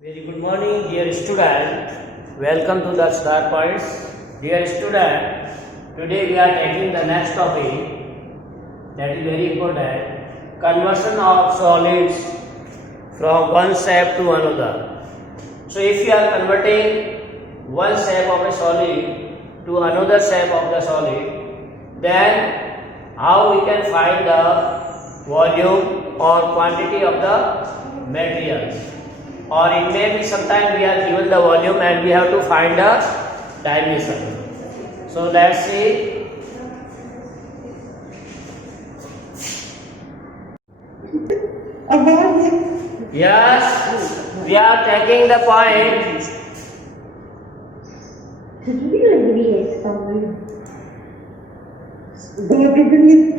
Very good morning, dear student. Welcome to the Star Points. Dear student, today we are taking the next topic that is very important. Conversion of solids from one shape to another. So, if you are converting one shape of a solid to another shape of the solid, then how we can find the volume or quantity of the materials? Or it may be sometimes we are given the volume and we have to find the dimension. So let's see. Yes, we are taking the point.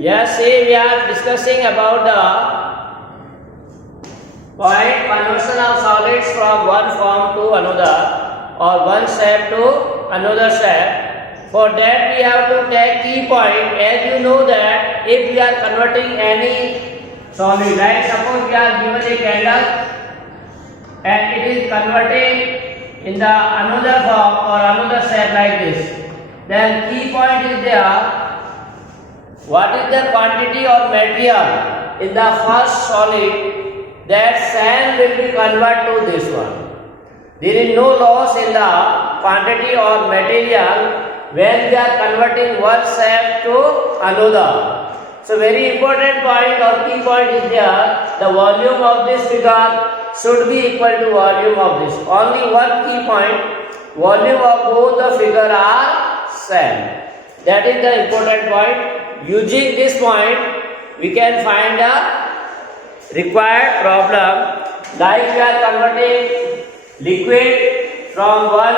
Yes, see, we are discussing about the point conversion of solids from one form to another or one shape to another shape. For that we have to take key point. As you know that if we are converting any solid, like suppose we are given a candle and it is converting in the another form or another shape like this, then key point is there. What is the quantity of material in the first solid? That sand will be converted to this one. There is no loss in the quantity or material when we are converting one shape to another. So very important point or key point is there. The volume of this figure should be equal to volume of this. Only one key point. Volume of both the figure are same. That is the important point. Using this point, we can find a required problem, like we are converting liquid from one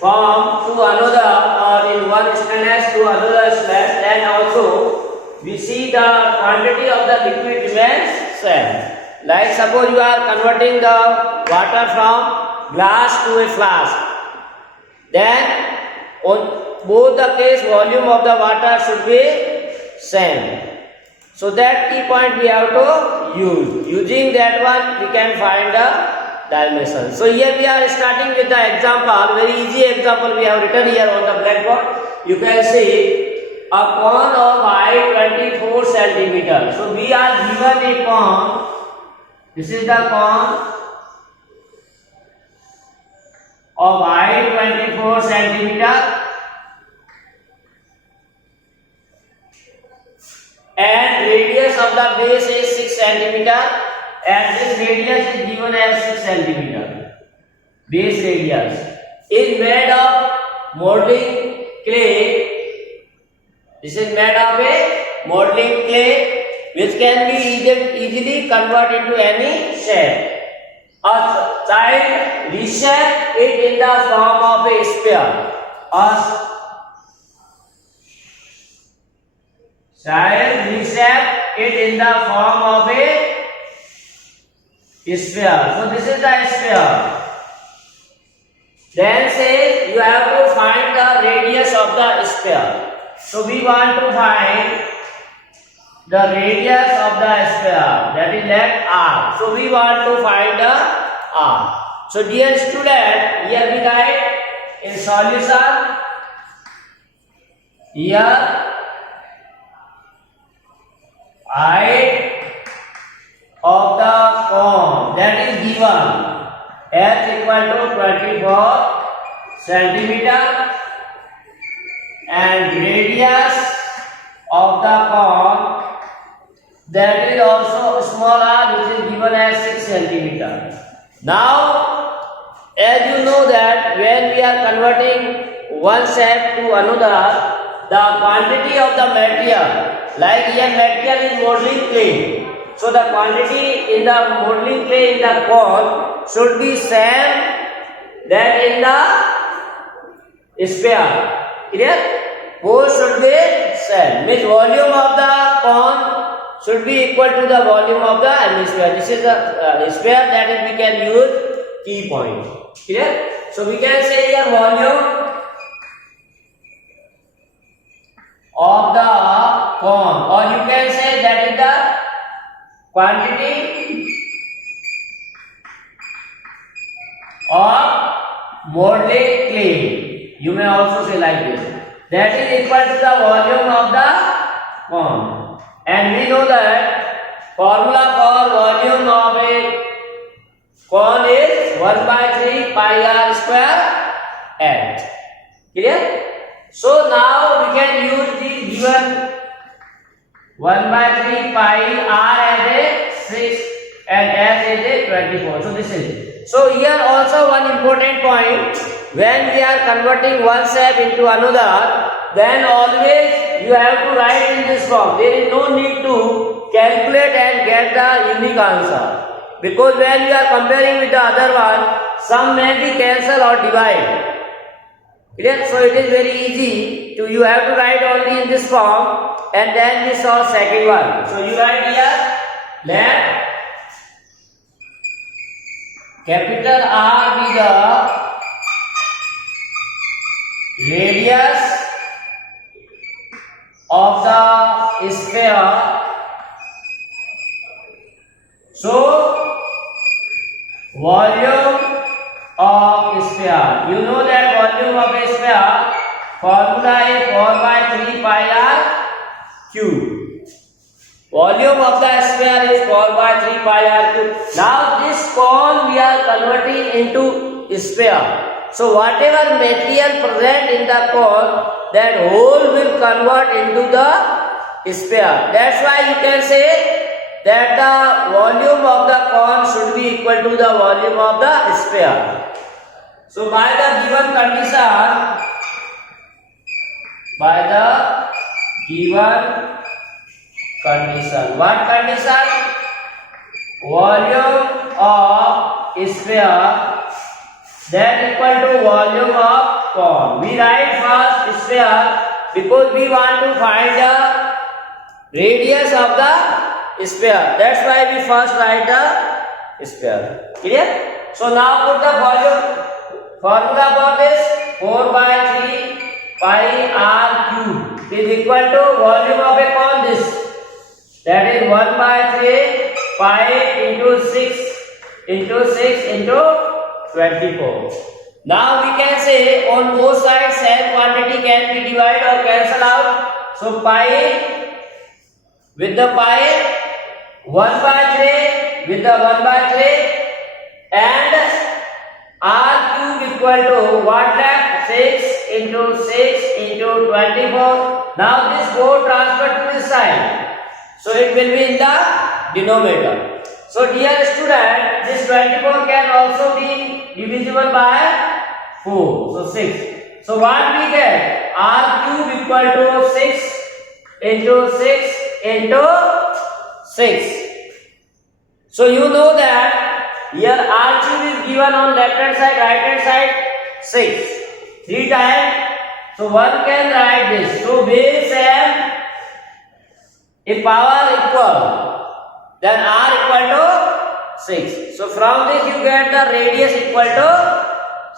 form to another or in one stainless to another stainless, then also we see the quantity of the liquid remains same. Like suppose you are converting the water from glass to a flask, then on both the case volume of the water should be same. So that key point we have to use. Using that one we can find the dimension. So here we are starting with the example. Very easy example we have written here on the blackboard. You can see a cone of height 24 centimeter. So we are given a cone. This is the cone of height 24 centimeter. And radius of the base is 6 centimeter, and this radius is given as 6 centimeter. Base radius is made of molding clay. This is made of a molding clay which can be easily converted into any shape. A child reshape it in the form of a sphere. A child reshape it in the form of a sphere. So this is the sphere. Then say you have to find the radius of the sphere. So we want to find the radius of the sphere, that is let r. So we want to find the r. So dear student, here we write in solution. Here height of the cone that is given as equal to 24 centimeter, and radius of the cone that is also small r, which is given as 6 centimeter. Now as you know that when we are converting one shape to another, the quantity of the material, like here material is modeling clay, so the quantity in the modeling clay in the cone should be same that in the sphere. Clear? Both should be same. Means volume of the cone should be equal to the volume of the hemisphere. This is the sphere, that is we can use key point. Clear? So we can say here volume of the cone, or you can say that is the quantity of molded clay. You may also say like this. That is equal to the volume of the cone. And we know that formula for volume of a cone is 1 by 3 pi r square h. Clear? So now we can use the given 1 by 3 pi r as a 6 and s as a 24. So this is. So here also one important point, when we are converting one shape into another, then always you have to write in this form. There is no need to calculate and get the unique answer, because when you are comparing with the other one, some may be cancel or divide. Clear? So it is very easy to, you have to write only in this form, and then we saw second one. So you write here, let capital R be the radius of the sphere. So volume of sphere. You know that volume of a sphere formula is 4 by 3 pi r cube. Volume of the sphere is 4 by 3 pi r cube. Now this cone we are converting into sphere. So whatever material present in the cone, that whole will convert into the sphere. That's why you can say that the volume of the cone should be equal to the volume of the sphere. So by the given condition, what condition? Volume of sphere that equal to volume of cone. We write first sphere because we want to find the radius of the sphere. That's why we first write the sphere. Clear? So now put the volume. Formula for this, 4 by 3 pi r cube is equal to volume of a cone, this. That is 1 by 3 pi into 6 into 24. Now we can say on both sides same quantity can be divided or cancel out. So pi with the pi, 1 by 3 with the 1 by 3, and r cube equal to what left? 6 into 6 into 24. Now this go transfer to this side. So it will be in the denominator. So dear student, this 24 can also be divisible by 4. So 6. So what we get? R cube equal to 6 into 6 into 6. So you know that here R cube is given on left hand side, right hand side 6. 3 times. So one can write this. So base m, if power equal, then R equal to 6. So from this you get the radius equal to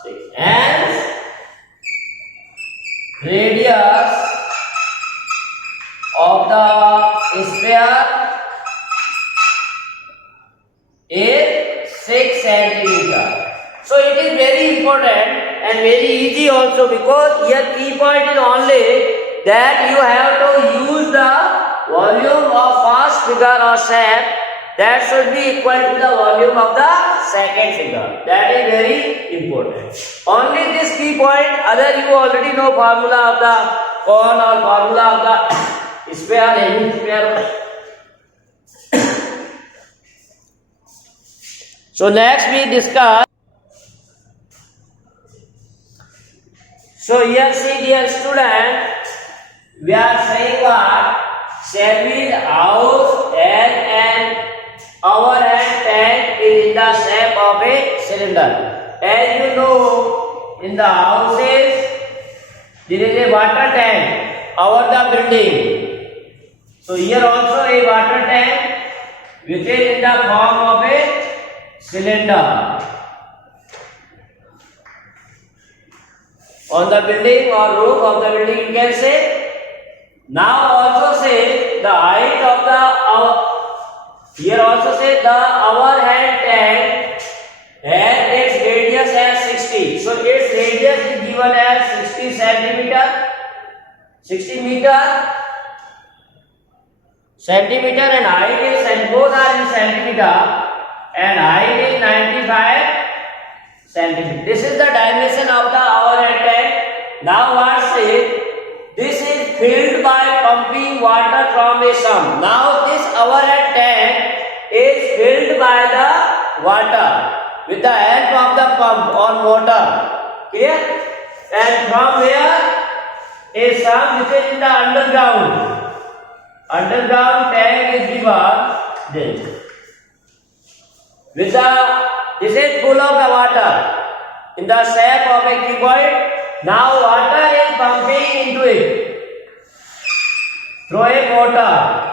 6. Hence radius of the sphere is 6 centimeter. So it is very important and very easy also, because here key point is only that you have to use the volume of first figure or shape that should be equal to the volume of the second figure. That is very important. Only this key point, other you already know formula of the cone or formula of the sphere, any sphere. So next we discuss. So here see dear student, we are saying what? Shelby's house has an overhead tank is in the shape of a cylinder. As you know, in the houses there is a water tank over the building. So here also a water tank which is in the form of a cylinder on the building or roof of the building, you can say. Now also say the height of the here also say the overhead tank has its radius radius as 60. So its radius is given as 60 centimeter, 60 centimeter, and height is, and both are in centimeter, and height is 95 centimeter. This is the dimension of the overhead tank. Now what's it? This is filled by pumping water from a sump. Now this overhead tank is filled by the water with the help of the pump or motor. Clear? And from where? A sump which is in the underground. Underground tank is given this. With the, this is full of the water in the shape of a cuboid. Now water is pumping into it through a motor.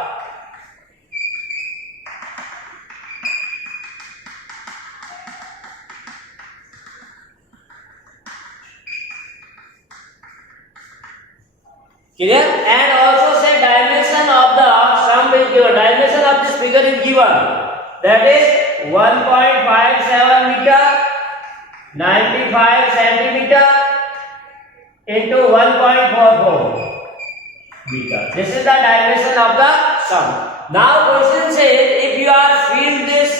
Clear? And also say dimension of the sump is given. Dimension of this figure is given. That is 1.57 meter, 95 centimeter into 1.44 meter. This is the dimension of the sump. Now question says if you are filled this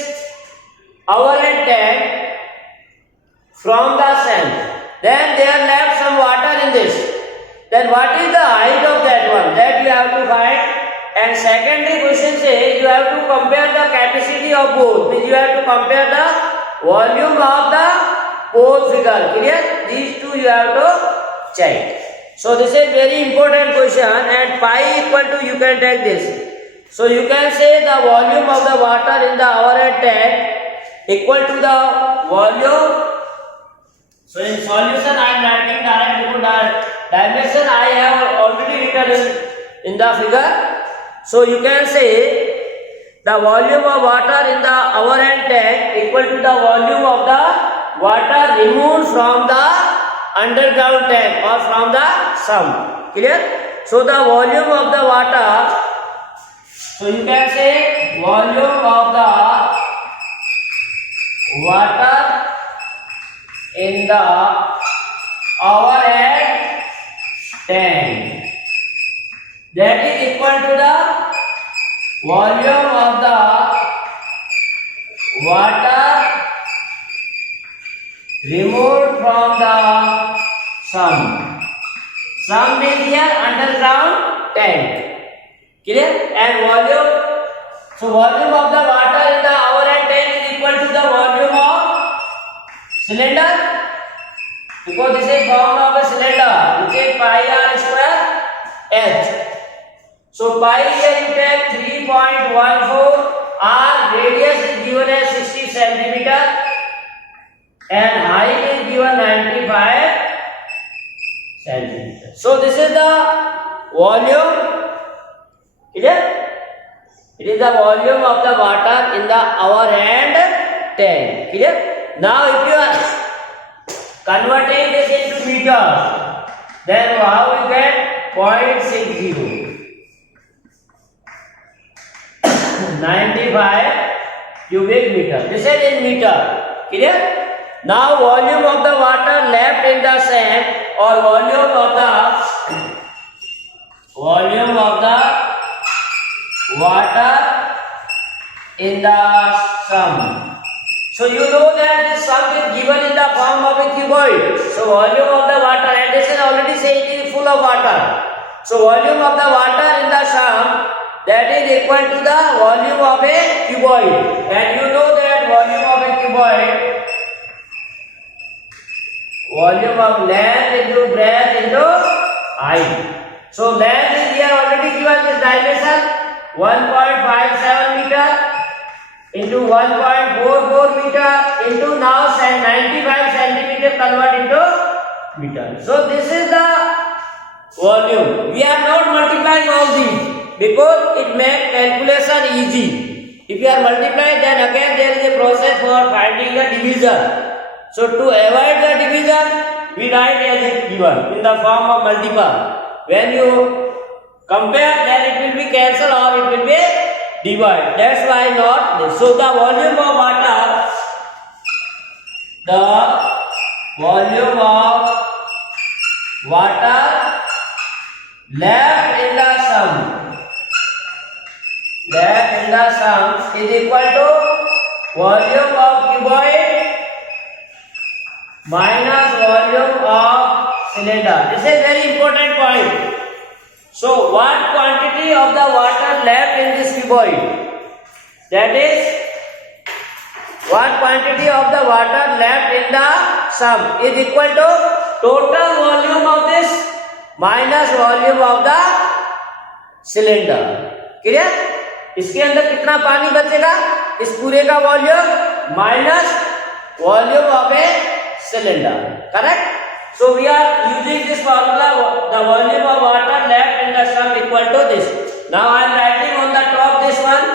overhead tank from the sand, then there left some water in this. Then what is the height of that one? That you have to find. And secondly question says you have to compare the capacity of both. Means you have to compare the volume of the both figure. Clear? These two you have to check. So this is very important question, and pi equal to, you can take this. So you can say the volume of the water in the overhead tank equal to the volume. So in solution I am writing direct because the dimension I have already written in the figure. So you can say the volume of water in the overhead tank equal to the volume of the water removed from the underground tank or from the sump. Clear? So the volume of the water, so you can say volume of the water in the overhead tank, that is equal to the volume of the water removed from the sump. Sump means here underground tank. Clear? And volume. So volume of the water in the overhead tank is equal to the volume of cylinder, because this is form of a cylinder which is pi r square h. So pi here you take 3.14, r radius is given as 60 centimeter and height is given 95 centimeter. So this is the volume. Clear? It is the volume of the water in the overhead tank. Clear? Now if you are converting this into meters, then how we get 0.60 95 cubic meter. This is in meter. Clear? Now volume of the water left in the sand or volume of the water in the sump. So you know that this sump is given in the form of a cuboid. So volume of the water, and this is already saying it is full of water. So volume of the water in the sump, that is equal to the volume of a cuboid. And you know that volume of a cuboid, volume of length into breadth into height. So length is here already given this dimension 1.57 meter into 1.44 meter into now 95 centimeter convert into meter. So this is the volume. We are not multiplying all these because it makes calculation easy. If you are multiplying, then again there is a process for finding the division. So to avoid the division, we write as it given in the form of multiple. When you compare, then it will be cancelled or it will be divide. That's why not this. So the volume of water, the volume of water left in the sump is equal to volume of cuboid minus volume of cylinder. This is very important point. So what quantity of the water left in this cuboid? That is, what quantity of the water left in the sump is equal to total volume of this minus volume of the cylinder. Clear? इसके अंदर कितना पानी बचेगा? इस पूरे का volume minus volume of A cylinder. Correct? So we are using this formula, the volume of water left in the sump equal to this. Now I am writing on the top this one.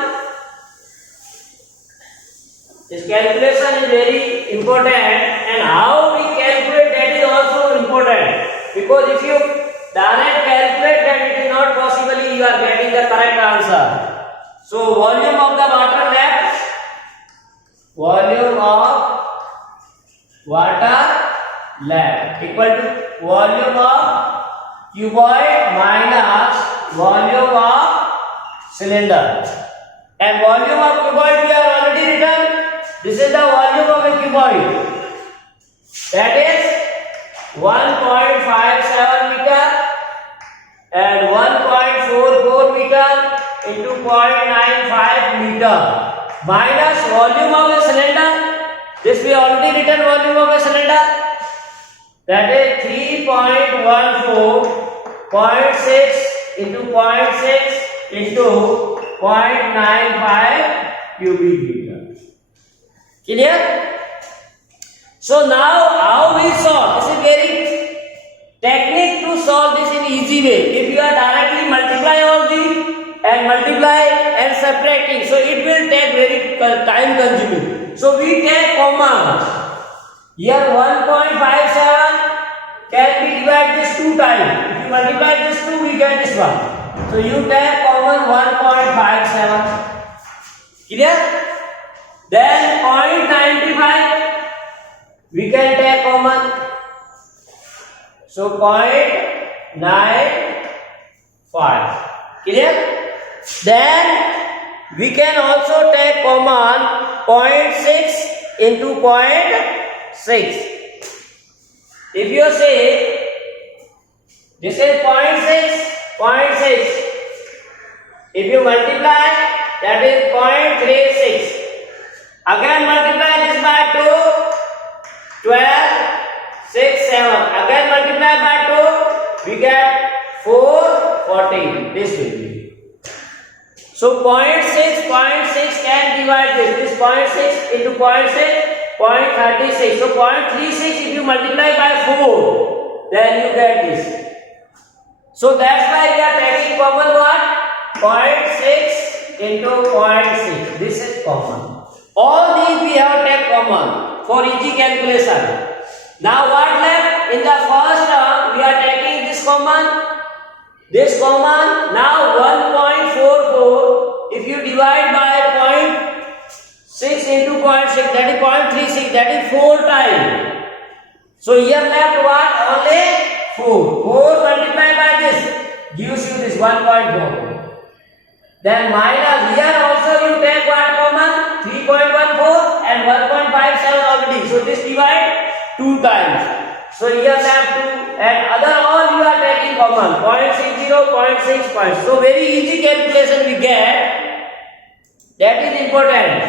This calculation is very important, and how we calculate that is also important, because if you direct calculate that, it is not possible you are getting the correct answer. So volume of the water left, volume of water left equal to volume of cuboid minus volume of cylinder. And volume of cuboid we are already written. This is the volume of a cuboid. That is 1.57 meter and 1.44 meter into 0.95 meter minus volume of a cylinder. This we already written volume of a cylinder. That is 3.14.6 into 0.6 into 0.95 cubic meter. Clear? So now how we solve? This is very technique to solve this in easy way. If you are directly multiply all these and multiply and subtracting, so it will take very time consuming. So we take common. Here 1.57 can be divided this 2 times. If you multiply this 2, we get this one. So you take common 1.57. Clear? Then 0.95 we can take common. So 0.95. Clear? Then we can also take common 0.6 into 0.6. If you say this is 0.6, if you multiply, that is 0.36. Again multiply this by 2, 12, 6, 7. Again multiply by 2, we get 4, 14. This will be. So 0.6 can divide this. This 0.6 into 0.6, 0.36. So 0.36 if you multiply by 4, then you get this. So that's why we are taking common what? 0.6 into 0.6. This is common. All these we have taken common for easy calculation. Now what left? In the first term we are taking this common. This common. Now 1.44. If you divide by 0.6 into 0.6, that is 0.36. That is 4 times. So here left what? Only 4. 4 multiplied by this gives you this 1.4. Then minus here also you take what common? 3.14 and 1.57 already. So this divide 2 times. So here left 2 and other all you are taking common. 0.60, 0.6, 0.6. So very easy calculation we get. That is important.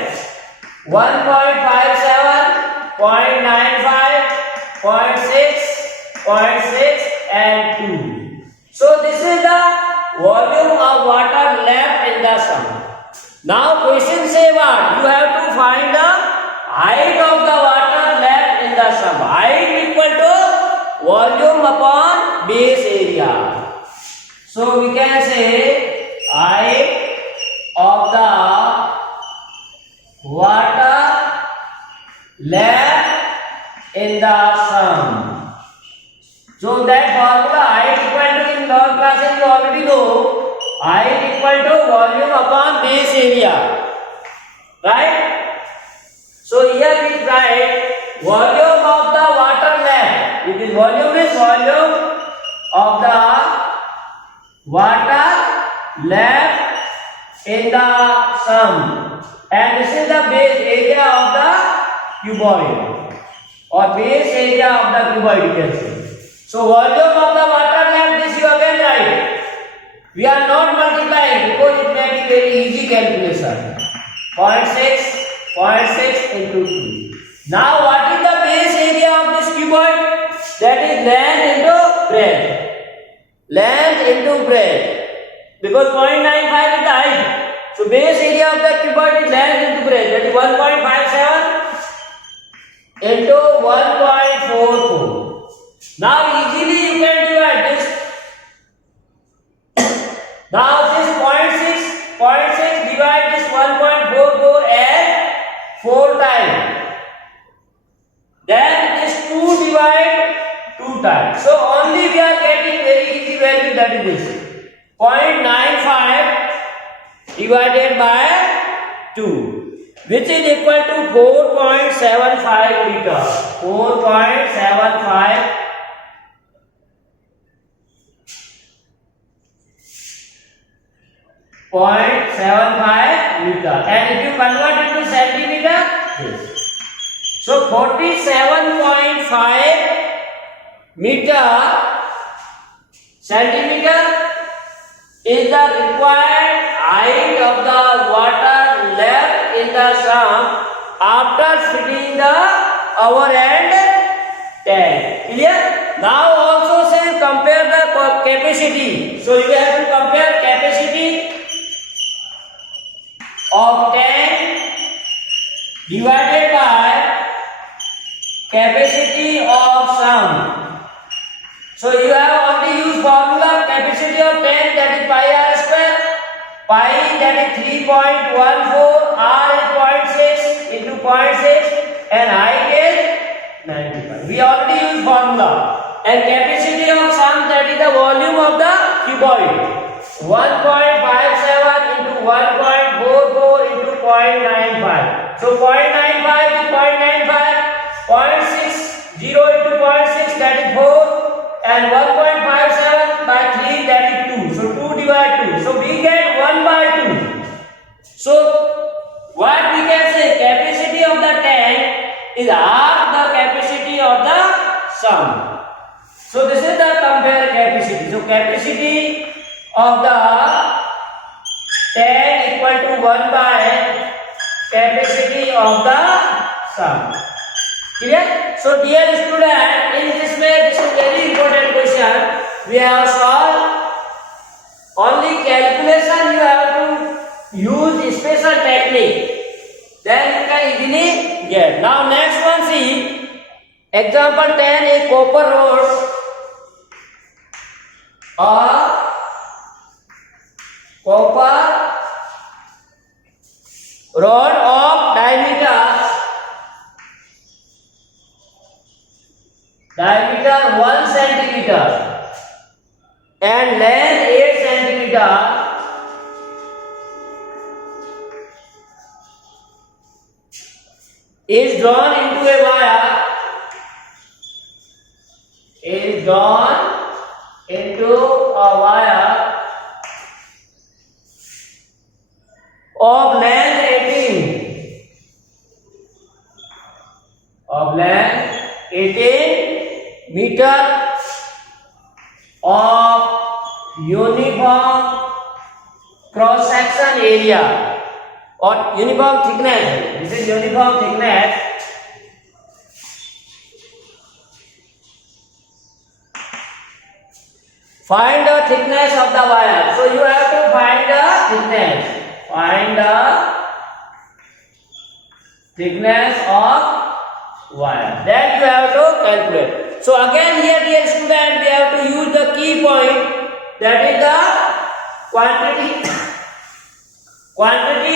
1.57, 0.95, 0.6, 0.6 and 2. So this is the volume of water left in the sump. Now question say what? You have to find the height of the water left in the sump. Height equal to volume upon base area. So we can say height of the water left in the sump. So that formula height equal to, in lower classes you already know, height equal to volume upon base area, right? So here we write volume of the water left left in the sum, and this is the base area of the cuboid or base area of the cuboid, you can say. So volume of the water left, this you again write. We are not multiplying because it may be very easy calculation. 0.6 into 2. Now what is the base area of this cuboid? That is length into breadth. Length into breadth. Because 0.95 is the height. So base area of the cuboid is length into breadth. That is 1.57 into 1.44. Now easily you can divide this. Now this 0.6 divide this 1.44 as 4 times. Then this 2 divide 2 times. So only we are getting very easy value, that is this. 0.95 divided by 2, which is equal to 4.75 liter. 4.75 liter. And if you convert it to centimeter, yes. So 47.5 meter centimeter is the required height of the water left in the sum after filling the overhand tank. Clear? Now also say compare the capacity. So you have to compare capacity of tank divided by capacity of sum. So you have only used formula capacity of tank, that is pi r square. Pi, that is 3.14, r is 0.6 into 0.6 and height is 95. We already used formula. And capacity of sum, that is the volume of the cuboid. 1.57 into 1.44 into 0.95. So 0.95 is 0.95. 0.60 into 0.6, that is 4. And 1.57 by 3, that is 2. So 2 divide 2. So we get 1 by 2. So what we can say, capacity of the tank is half the capacity of the sum. So this is the compare capacity. So capacity of the tank equal to 1 by capacity of the sum. Clear? So dear student, in this way, this is very important question. We have solved only calculation. You have to use special technique. Then you can easily get. Now next one, see example 10, a copper rod or copper rod of diameter 1 centimeter and length 8 centimeter is drawn into a wire. Of length 18 meter of uniform cross section area or uniform thickness. This is uniform thickness. Find the thickness of the wire. So you have to find the thickness. Find the thickness of wire. Then you have to calculate. So again here, dear student, we have to use the key point, that is the quantity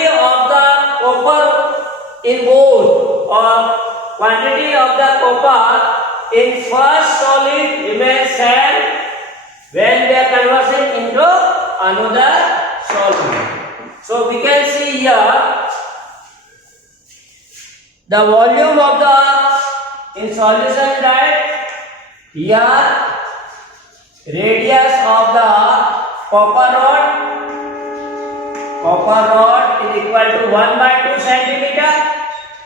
of the copper in ore or quantity of the copper in first solid remains same when we are converting into another solid. So we can see here the volume of the in solution, right? Here radius of the copper rod copper rod is equal to 1 by 2 centimeter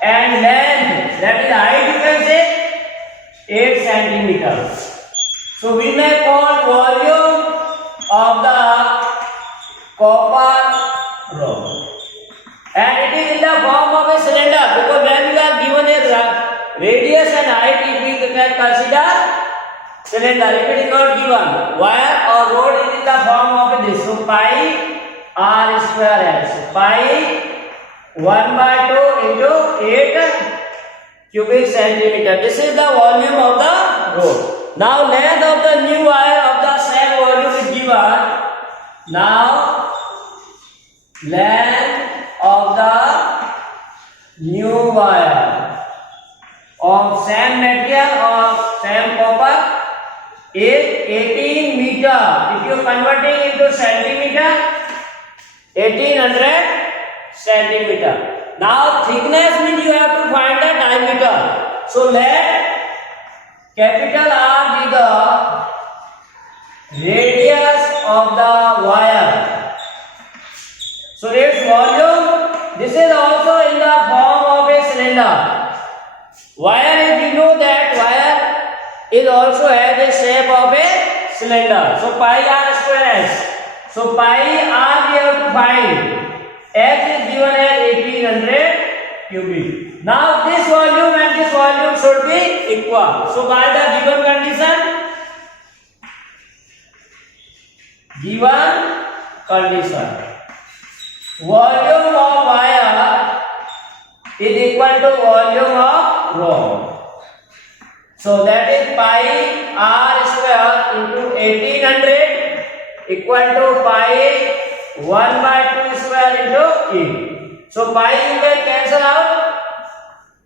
and length, that is height, you can say 8 centimeters. So we may call volume of the copper rod, and it is in the form of a cylinder, because when we are given a radius and height, we can consider cylinder. If it is not given, wire or rod is in the form of this. So pi r square s, pi 1 by 2 into 8 cubic centimeter. This is the volume of the rod. Now length of the new wire of the same volume is given. Now length of the new wire of same material or same copper is 18 meter. If you converting into centimeter, 1800 centimeter. Now thickness means you have to find the diameter. So let capital R be the radius of the wire. So its volume, this is also in the form of a cylinder. Wire is, you know that wire is also has a shape of a cylinder. So pi r square s. So pi r we have to find. S is given as 1800 cubic. Now this volume and this volume should be equal. So by the given condition, volume of wire is equal to volume of rod. So that is pi r square into 1800 equal to pi 1 by 2 square into 8. So pi you can cancel out.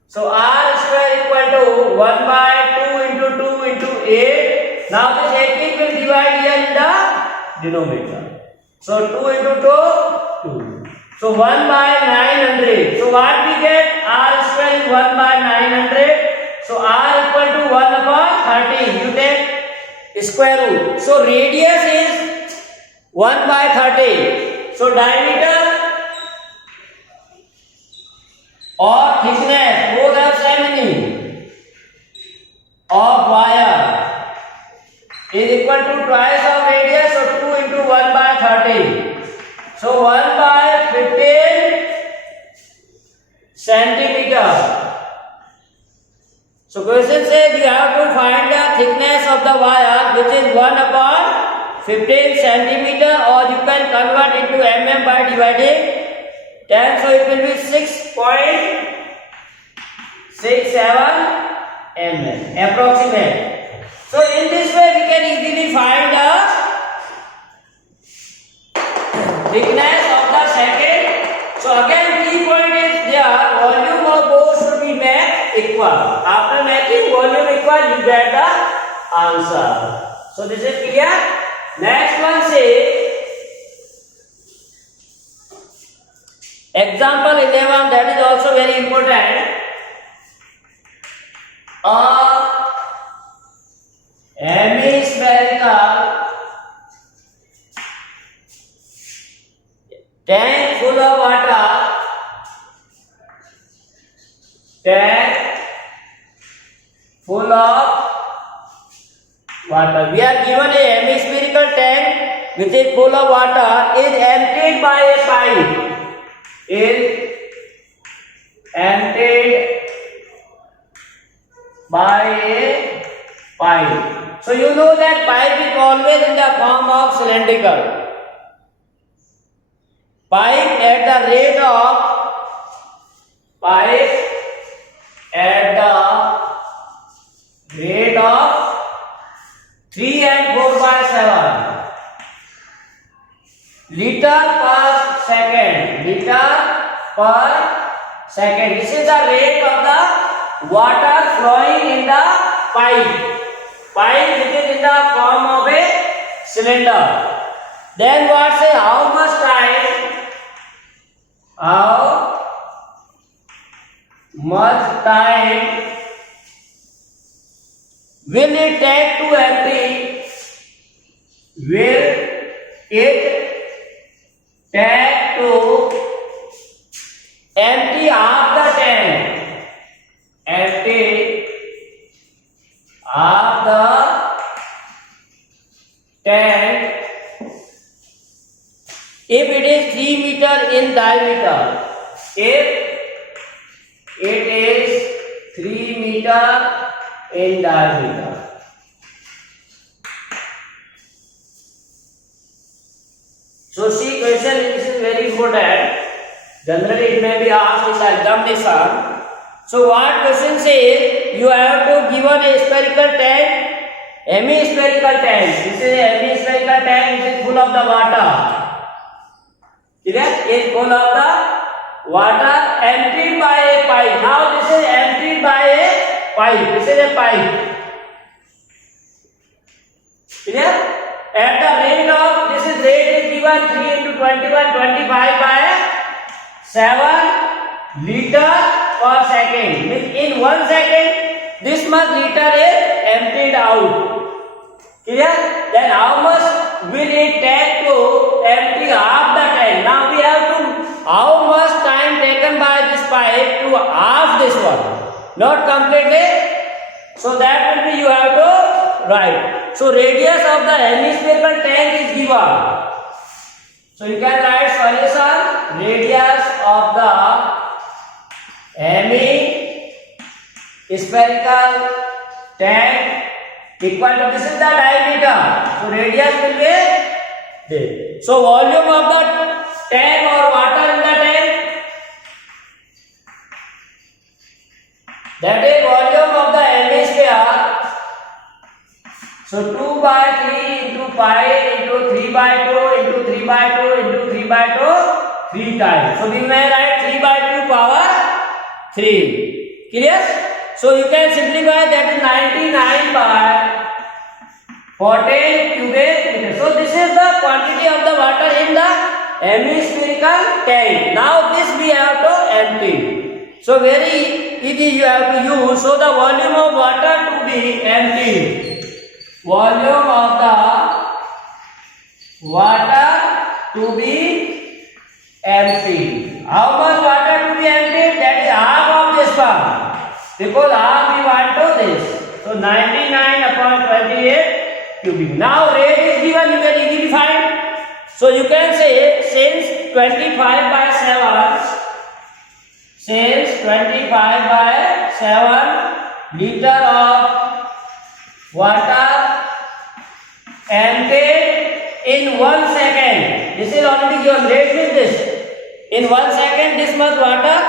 So r square equal to 1 by 2 into 2 into 8. Now this 18 will divide here in the denominator. So 2 into 2, 2. So 1 by 900. So what we get? R square is 1 by 900. So r equal to 1 upon 30. You take square root. So radius is 1 by 30. So diameter or thickness, both have same meaning, of wire is equal to twice of radius. So 2 into 1 by 30. So 1 by 15 centimeter. So question says you have to find the thickness of the wire, which is 1 upon 15 centimeter, or you can convert into mm by dividing 10. So it will be 6.67 mm approximate. So in this way we can easily find the thickness of the second. So again key point is there, volume of both should be made equal. After making volume equal, you get the answer. So this is clear. Next one says example 11, that is also very important. A hemispherical tank full of water, We are given a hemispherical tank which is full of water, is emptied by a pipe. So you know that pipe is always in the form of cylindrical. Pipe at the rate of 3 and 4 by 7 liter per second. This is the rate of the water flowing in the pipe which is in the form of a cylinder. Then what say, how much time will it take to empty? Will it take to in diameter. If it is 3 meter in diameter. So see, question, this is very important. Generally it may be asked in the examination. So what question says, you have to given a spherical tank, hemispherical tank. This is a hemispherical tank, it is full of the water. It is full of the water emptied by a pipe. Now this is emptied by a pipe. This is a pipe. Clear? At the rate of, this is rate is given 3 into 21, 25 by 7 liter per second. Means in 1 second, this much liter is emptied out. Clear? Then how much will it take to empty half the tank? Now we have to, how much time taken by this pipe to half this one? Not completely. So that will be, you have to write. So radius of the hemispherical tank is given. So you can write solution, radius of the hemispherical tank equal to, this is the diameter. So radius will be there. So volume of the tank or water in the tank, that is volume of the hemisphere. So 2 by 3 into pi into 3 by 2 into 3 by 2 into 3 by 2, 3 times. So we may write 3 by 2 power 3. Clear? So you can simplify, that is 99 by 14 cubic meters. So this is the quantity of the water in the hemispherical tank. Now this we have to empty. So very easy you have to use. So the volume of water to be emptied. Volume of the water to be emptied. How much water to be emptied? That is half of this one. Because half we want to this. So 99 upon 28 cubic. Now rate is given, you can easily find. So you can say, since 25 by 7 liter of water emptied in 1 second. This is already given. Rate with this. In 1 second, this much water.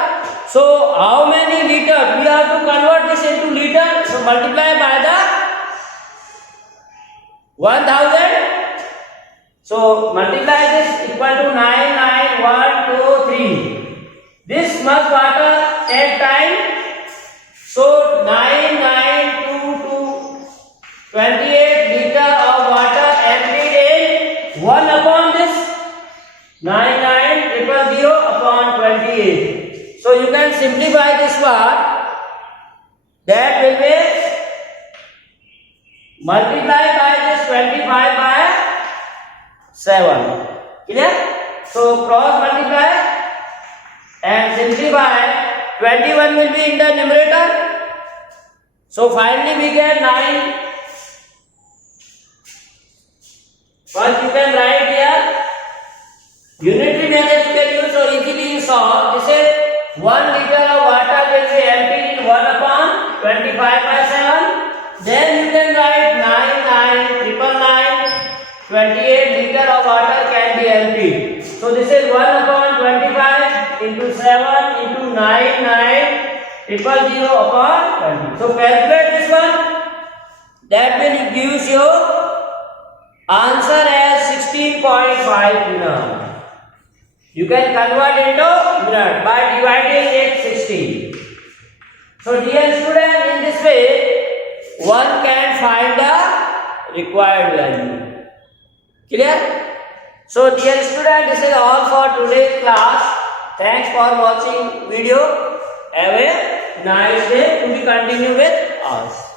So how many liters? We have to convert this into liter. So multiply by the 1000. So multiply this equal to 99123. This much water take time. So 9922 28 liter of water emptied in 1 upon this 99000 upon 28. So you can simplify this one. That will be multiplied by this 25 by 7. Clear? So cross multiply and simplify. 21 will be in the numerator. So finally we get 9. First you can write here. Unitary method you can use, so easily you solve. This is 1 liter of water will be emptied in 1 upon 25 by 7. Then you can write 99999. 28 liter of water can be emptied. So this is 1 upon 25 into 7 into 99000 upon 20. So calculate this one. That will gives you answer as 16.5 minutes. You can convert into minute by dividing it 16. So dear student, in this way one can find the required value. Clear? So dear student, this is all for today's class. Thanks for watching video. Have a nice day. To be continued with us.